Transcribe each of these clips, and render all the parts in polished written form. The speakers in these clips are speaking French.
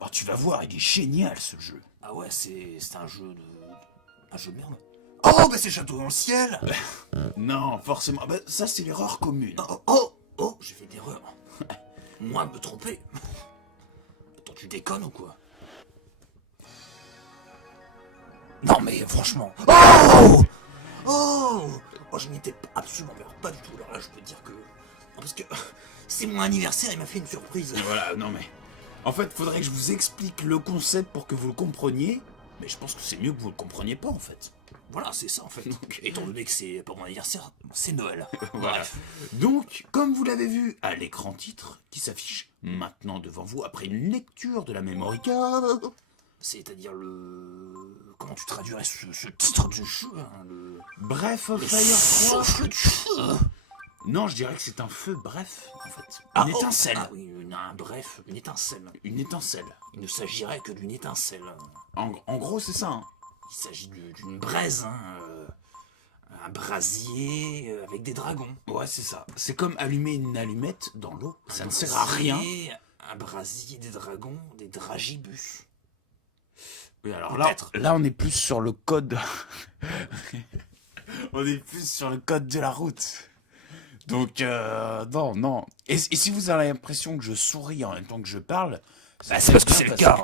Oh, tu vas voir, il est génial ce jeu. Ah ouais, c'est un jeu de... Un jeu de merde. Oh, bah c'est Château dans le ciel. Non, forcément. Bah, ça, c'est l'erreur commune. Oh, j'ai fait d'erreur. Moi, me tromper. Attends, tu déconnes ou quoi? Non mais franchement... Oh, je n'étais absolument pas du tout. Alors là, je peux te dire que... Non, parce que c'est mon anniversaire, il m'a fait une surprise. Voilà, non mais... En fait, faudrait que je vous explique le concept pour que vous le compreniez. Mais je pense que c'est mieux que vous le compreniez pas, en fait. Voilà, c'est ça en fait. Étant donné que c'est pas mon anniversaire, c'est Noël. Voilà. Bref. Donc, comme vous l'avez vu à l'écran titre, qui s'affiche maintenant devant vous après une lecture de la memory card... C'est-à-dire le... Comment tu traduirais ce titre de jeu hein, Breath of Le Fire 3. souffle du feu. Non, je dirais que c'est un feu bref, en fait. Ah, Une étincelle. Ah oui, bref, une étincelle. Une étincelle. Il ne s'agirait que d'une étincelle. En gros, c'est ça, hein. Il s'agit d'une braise, hein, un brasier avec des dragons. Ouais, c'est ça. C'est comme allumer une allumette dans l'eau. Ça Un ne sert à rien. Un brasier, des dragons, des dragibus. Oui, alors Peut-être. là, on est plus sur le code. On est plus sur le code de la route. Donc, non. Et si vous avez l'impression que je souris en même temps que je parle, Bah, c'est parce que c'est le cas.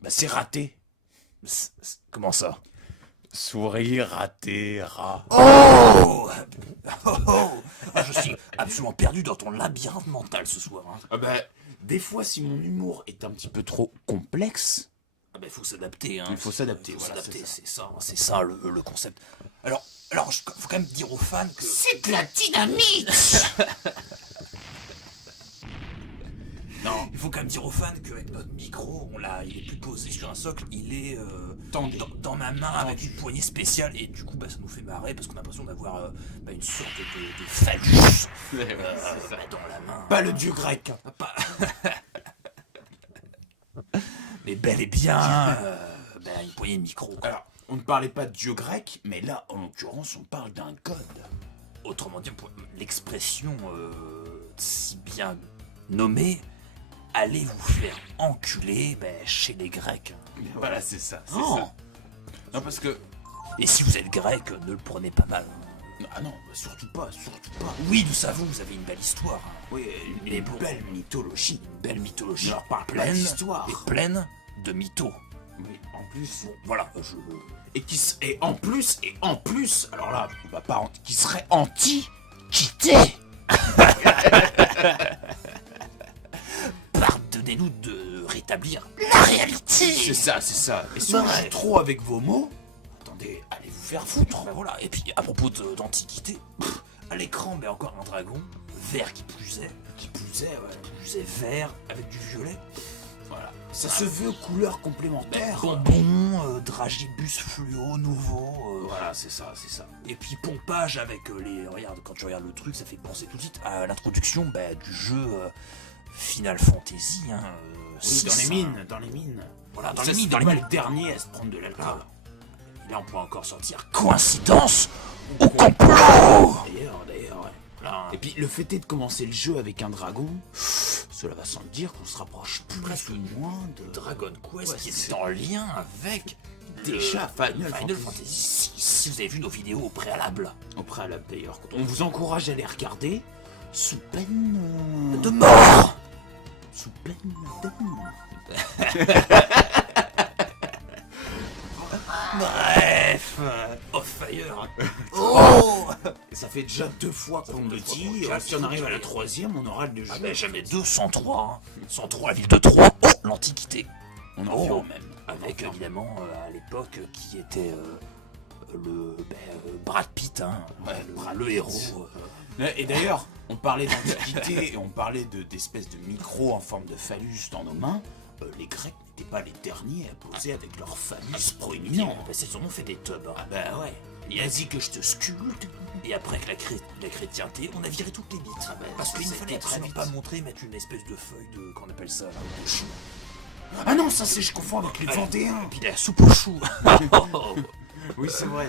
Bah, c'est raté. Comment ça? Sourire, raté, rat. Oh Ah, je suis absolument perdu dans ton labyrinthe mental ce soir. Hein. Ah bah, des fois, si mon humour est un petit peu trop complexe... Ah bah, il faut s'adapter. Hein. Il faut s'adapter, Il faut voilà, s'adapter, c'est c'est ça le concept. Alors, faut quand même dire aux fans que... C'est de la dynamite. Non, il faut quand même dire aux fans qu'avec notre micro, il est plus posé sur un socle, il est Tendu. dans ma main avec une poignée spéciale et du coup, bah, ça nous fait marrer parce qu'on a l'impression d'avoir une sorte de phallus dans la main. Pas le dieu grec. Pas- Mais bel et bien, une poignée de micro. Quoi. Alors, on ne parlait pas de dieu grec, mais là, en l'occurrence, on parle d'un code. Autrement dit, l'expression si bien nommée, allez vous faire enculer chez les Grecs. Voilà, c'est ça, c'est Oh. ça. Non, parce que... Et si vous êtes grec, ne le prenez pas mal. Ah non, bah, surtout pas. Oui, nous savons, vous avez une belle histoire. Oui, Mais une bon. belle mythologie. Une belle mythologie. Ne leur parle pas pleine d'histoire. et pleine de mythos. Oui, en plus... Bon, voilà, Et en plus, alors là, on va pas... Qui serait anti-quitté. pardonnez-nous de rétablir la réalité. C'est ça. Et si on Ouais. joue trop avec vos mots, attendez, allez vous faire foutre. Ben voilà, et puis à propos d'antiquité, à l'écran, encore un dragon, vert qui plus est, vert avec du violet. Voilà. Ça se veut couleur complémentaire. Bonbon, dragibus fluo nouveau. Voilà, c'est ça. Et puis pompage avec les... Regarde, quand tu regardes le truc, ça fait penser tout de suite à l'introduction du jeu Final Fantasy. Hein, Oui, 6, dans les mines. Voilà, dans Ça, les mines, c'était pas le dernier à se prendre de l'alcool. Là. Et là, on pourrait encore sortir coïncidence ou complot. D'ailleurs, ouais. Là, Et puis le fait est de commencer le jeu avec un dragon, cela va sans le dire qu'on se rapproche plus ou moins de Dragon Quest Ouais, qui c'est- est en lien avec déjà Final Final Fantasy. Fantasy 6. Si vous avez vu nos vidéos au préalable. Au préalable d'ailleurs. On vous encourage à les regarder sous peine De mort. sous peine de... Bref, Off-Fire. Oh. Et ça fait déjà 2 fois qu'on le dit. Si on arrive à la 3e, on aura le jeu. Ah jamais 2, 103. Hein. 103, la ville de Troyes. Oh, l'Antiquité. On en vient même. Avec évidemment à l'époque qui était Brad Pitt, hein, le héros. Et d'ailleurs, on parlait d'antiquité et on parlait d'espèces de micros en forme de phallus dans nos mains. Les Grecs n'étaient pas les derniers à poser avec leur phallus proéminent. C'est sûrement fait des tubs. Ah bah ouais. Il a dit que je te sculpte. Et après que la chrétienté, on a viré toutes les bites. Parce qu'il ne c'était fallait très absolument vite. pas montrer, mettre une espèce de feuille de... qu'on appelle ça, là, de chou. Ah non, ça c'est je confonds avec les Vendéens. Et puis la soupe au chou. Oui, c'est vrai.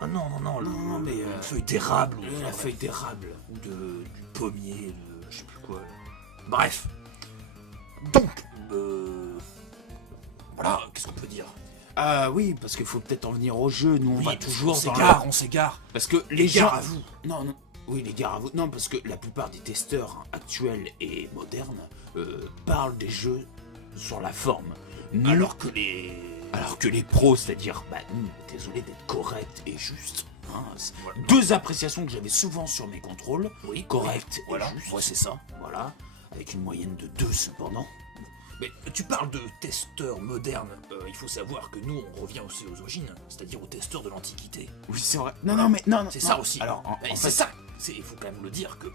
Ah non, Non, mais, une feuille d'érable. La feuille d'érable. Ou du pommier, je sais plus quoi. Là. Bref. Donc, Ah oui, parce qu'il faut peut-être en venir au jeu. Nous, on va toujours on s'égare. Parce que les gens... à vous. Non. Oui, les gars, à vous. Non, parce que la plupart des testeurs actuels et modernes parlent des jeux sur la forme. Nous, Alors que les... Alors que les pros, c'est-à-dire, nous, désolé d'être correct et juste. Hein, deux appréciations que j'avais souvent sur mes contrôles. Oui, correct et voilà. juste. Ouais, c'est ça. Voilà. Avec une moyenne de 2 cependant. Mais tu parles de testeurs modernes. Il faut savoir que nous, on revient aussi aux origines, c'est-à-dire aux testeurs de l'Antiquité. Oui, c'est vrai. Non, mais non. C'est ça aussi. Alors, en c'est fait, ça. Il faut quand même le dire que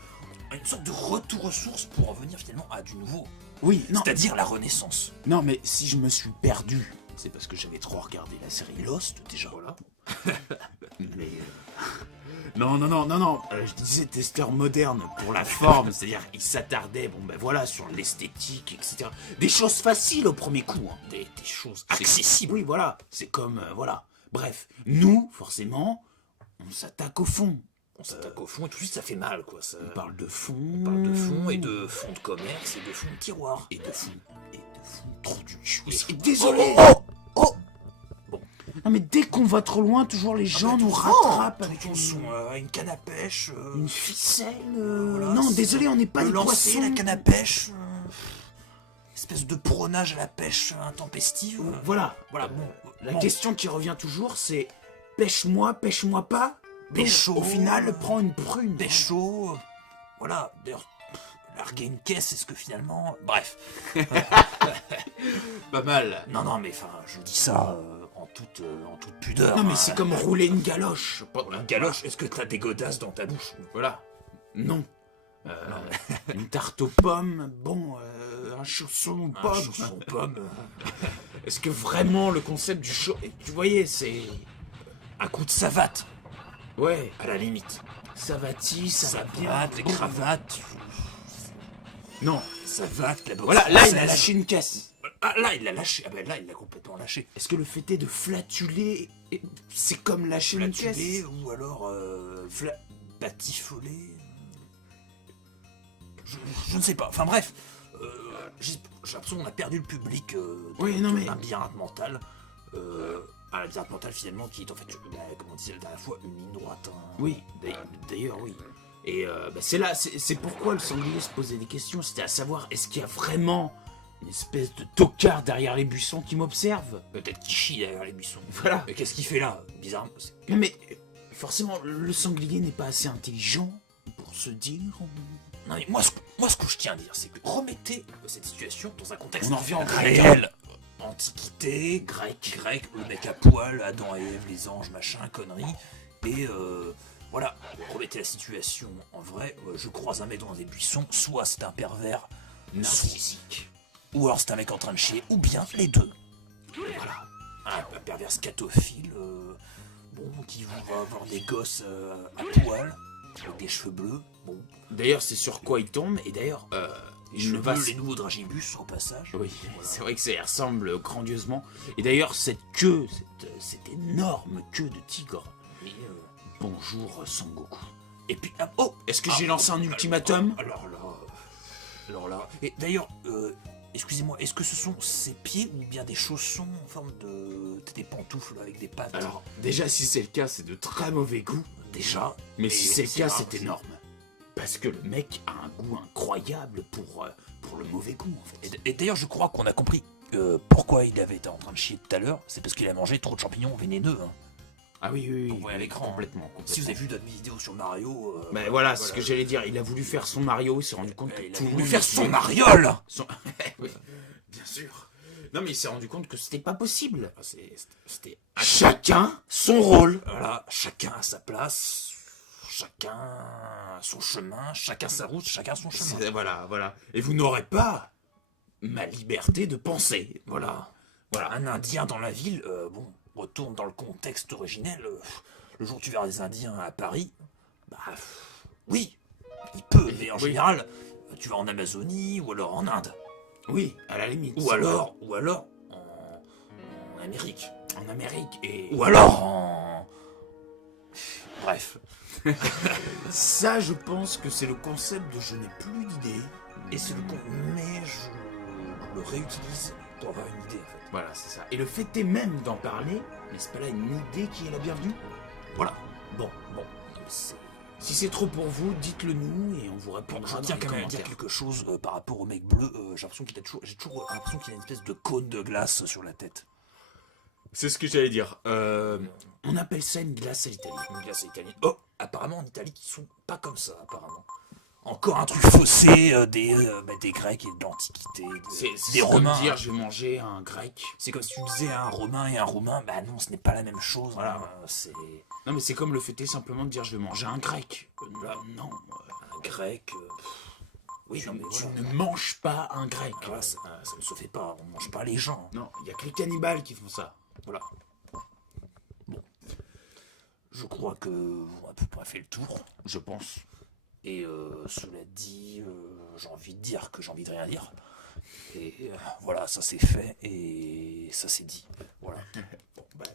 une sorte de retour aux sources pour en venir finalement à du nouveau. Oui, non. C'est-à-dire la Renaissance. Non, mais si je me suis perdu, c'est parce que j'avais trop regardé la série Lost déjà. Voilà. Mais non. Je disais testeur moderne pour la forme, c'est-à-dire ils s'attardaient, voilà, sur l'esthétique, etc. Des choses faciles au premier coup, hein. Des choses accessibles. Oui, voilà. C'est comme voilà. Bref, nous, forcément, on s'attaque au fond. On s'attaque au fond et tout de suite ça fait mal, quoi. Ça... On parle de fond. On parle de fond et de fonds de commerce et de fonds de tiroir. Et de fond. Trop du cul. Et Désolé. Oh. Non mais dès qu'on va trop loin, toujours les gens nous rattrapent avec une canne à pêche. Une ficelle. Voilà, non, désolé, on n'est pas des lancer poissons. la canne à pêche. Espèce de prônage à la pêche intempestive. Voilà. Bon. La question qui revient toujours, c'est pêche-moi pas. Pécho. Au final, prends une prune. Pécho. Voilà. D'ailleurs, larguer une caisse, est-ce que finalement... Bref. Pas mal. Non, mais enfin, je dis ça en toute pudeur. Non, mais c'est comme rouler une galoche. Une galoche, est-ce que t'as des godasses dans ta bouche? Voilà. Non. Une tarte aux pommes, un chausson aux pommes. Un chausson aux pommes. Est-ce que vraiment le concept du show... Tu voyais, c'est... Un coup de savate. Ouais. À la limite. Savati, ça va bien. Savate, les cravates. Non. Savate, la boxe. Voilà, là, il a française. lâché une caisse. Ah, là, il l'a lâché. Ah ben là, il l'a complètement lâché. Est-ce que le fait est de flatuler, c'est comme lâcher une Flatulé caisse? ou alors batifolé. Je ne sais pas. Enfin bref, j'ai l'impression qu'on a perdu le public mais... labyrinthe mental. Un labyrinthe mental finalement qui est en fait, comme on disait la dernière fois, une ligne droite. Hein. Oui, d'ailleurs oui. Et c'est là, c'est pourquoi le sanglier se posait des questions. C'était à savoir, est-ce qu'il y a vraiment une espèce de tocard derrière les buissons qui m'observe? Peut-être qu'il chie derrière les buissons. Voilà. Mais qu'est-ce qu'il fait là? Bizarre. Non mais, forcément, le sanglier n'est pas assez intelligent pour se dire... Non mais moi ce que je tiens à dire, c'est que remettez cette situation dans un contexte On en revient en réel. Antiquité, grec, le mec à poil, Adam et Ève, les anges, machin, conneries. Et voilà, remettez la situation en vrai. Je croise un mec dans des buissons, soit c'est un pervers narcissique, ou alors c'est un mec en train de chier, ou bien les deux. Voilà, un pervers scatophile, qui va avoir des gosses à poil, avec des cheveux bleus, bon. D'ailleurs, c'est sur quoi il tombe, et d'ailleurs... les nouveaux dragibus au passage. Oui, voilà. C'est vrai que ça y ressemble grandiosement. Et d'ailleurs, cette queue, cette énorme queue de tigre. Oui, bonjour Sangoku. Et puis, est-ce que j'ai lancé un ultimatum? Alors là. Et d'ailleurs, excusez-moi, est-ce que ce sont ses pieds ou bien des chaussons en forme de... des pantoufles avec des pattes? Alors, déjà, si c'est le cas, c'est de très mauvais goût. Déjà. Mais si c'est le cas, c'est énorme. Parce que le mec a un goût incroyable pour le mauvais goût, en fait. Et d'ailleurs, je crois qu'on a compris pourquoi il avait été en train de chier tout à l'heure. C'est parce qu'il a mangé trop de champignons vénéneux. Hein. Ah oui. On voit à l'écran. Complètement. Si vous avez vu d'autres vidéos sur Mario... voilà, c'est ce que j'allais dire. Il a voulu faire son Mario, il s'est rendu compte que il tout a le voulu monde... faire son Mariole. Oui, bien sûr. Non, mais il s'est rendu compte que c'était pas possible. C'était... Chacun son rôle. Voilà, chacun à sa place... Chacun son chemin, chacun sa route, chacun son chemin. Voilà. Et vous n'aurez pas ma liberté de penser. Voilà. Un Indien dans la ville, retourne dans le contexte originel. Le jour où tu verras des Indiens à Paris, oui, il peut, mais en général, tu vas en Amazonie ou alors en Inde. Oui, à la limite. Ou alors en Amérique. En Amérique et... Ou alors en... Bref. Ça, je pense que c'est le concept de je n'ai plus d'idée. Et c'est mais je le réutilise pour avoir une idée en fait. Voilà, c'est ça. Et le fait est même d'en parler, n'est-ce pas là une idée qui est la bienvenue? Voilà. Bon, Bon, c'est- si c'est trop pour vous, dites-le nous et on vous Bon, répondra je dans tiens les quand même à dire commentaires. quelque chose par rapport au mec bleu. J'ai l'impression j'ai toujours l'impression qu'il a une espèce de cône de glace sur la tête. C'est ce que j'allais dire. On appelle ça une glace à l'italienne. Une glace italienne. Oh, apparemment en Italie, ils sont pas comme ça, apparemment. Encore un truc faussé des Grecs et de l'Antiquité, C'est des comme Romains. dire je vais manger un grec. C'est comme si tu disais un Romain et un Romain. Bah non, ce n'est pas la même chose. Voilà. C'est Non mais c'est comme le fait est simplement de dire je vais manger un grec. Là, non. un Grec. Oui, non, mais Tu voilà. ne manges pas un grec. Voilà, ça ne se fait pas. On mange pas les gens. Non, il y a que les cannibales qui font ça. Voilà. Bon. Je crois que on a à peu près fait le tour. Je pense. Et cela dit, j'ai envie de dire que j'ai envie de rien dire. Et voilà, ça c'est fait et ça c'est dit. Voilà. Bon, bah,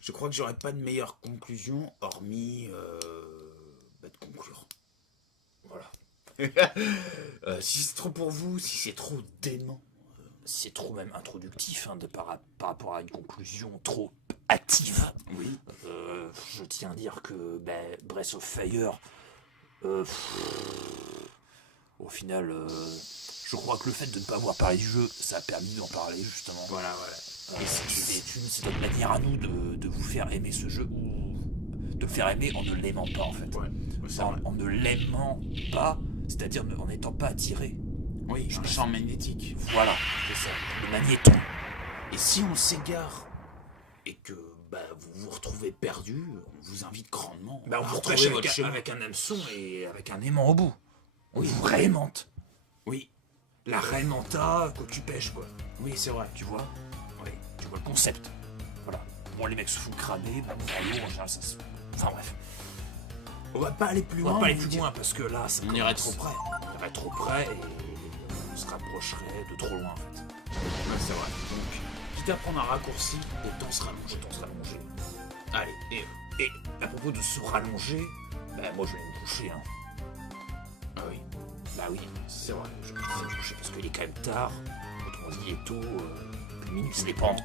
je crois que j'aurais pas de meilleure conclusion hormis de conclure. Voilà. Si c'est trop pour vous, si c'est trop dément. C'est trop même introductif par rapport à une conclusion trop active. Oui. Je tiens à dire que Breath of Fire, au final, je crois que le fait de ne pas avoir parlé du jeu, ça a permis d'en parler justement. Voilà, voilà. C'est notre manière à nous de vous faire aimer ce jeu ou de le faire aimer en ne l'aimant pas en fait. Ouais, c'est En, vrai. en ne l'aimant pas, c'est-à-dire en n'étant pas attiré. Oui, un champ magnétique. Voilà, c'est ça. Le magnéton. Et si on s'égare et que vous vous retrouvez perdu, on vous invite grandement On à vous retrouver pêche votre chemin. avec un hameçon et avec un aimant au bout. On vous réaimante. Oui, La réaimanta que tu pêches quoi. oui, c'est vrai. Tu vois? Oui, tu vois le concept. Voilà. Bon, les mecs se font cramer, à l'eau, en général, ça se... Enfin bref. On va pas aller plus On loin. va pas aller vous plus dire. loin parce que là, ça On irait commence. trop près. On irait trop près et on se rapprocherait de trop loin en fait. Ouais, c'est vrai. Donc, quitte à prendre un raccourci, autant se rallonger. Autant se rallonger. Allez, Et à propos de se rallonger, moi je vais me coucher. Hein. ah oui, Bah oui, c'est vrai. je vais me coucher parce qu'il est quand même tard. Quand on se dit il est tôt, minuit, ça dépend de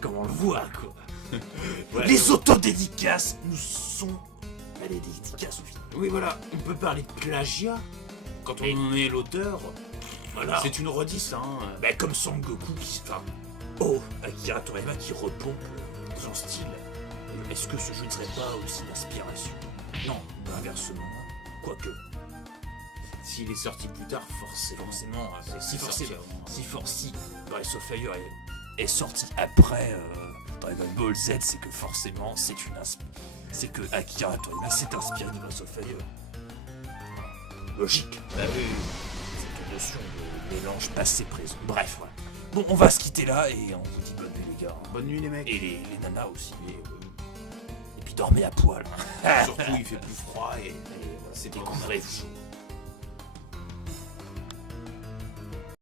comment on le voit quoi. Ouais, Les autodédicaces nous sont. Les dédicaces au final. Oui, voilà, on peut parler de plagiat quand on Et- en est l'auteur. Voilà. C'est une redisse, hein. Comme Sangoku qui. Enfin. Akira Toriyama qui repompe son style. Est-ce que ce jeu ne serait pas aussi d'inspiration? Non, inversement. Quoique. S'il est sorti plus tard, forcément. Si Breath of Fire est sorti après Dragon Ball Z, c'est que forcément c'est que Akira Toriyama s'est inspiré de Breath of Fire. Logique. Bah oui, Cette notion de mélange passé-présent. Bref, voilà. Bon, on va se quitter là et on vous dit bonne nuit les gars. bonne nuit les mecs. Et les nanas aussi. Et puis dormez à poil. Surtout, il fait plus froid et Et voilà, c'est découvrez-vous.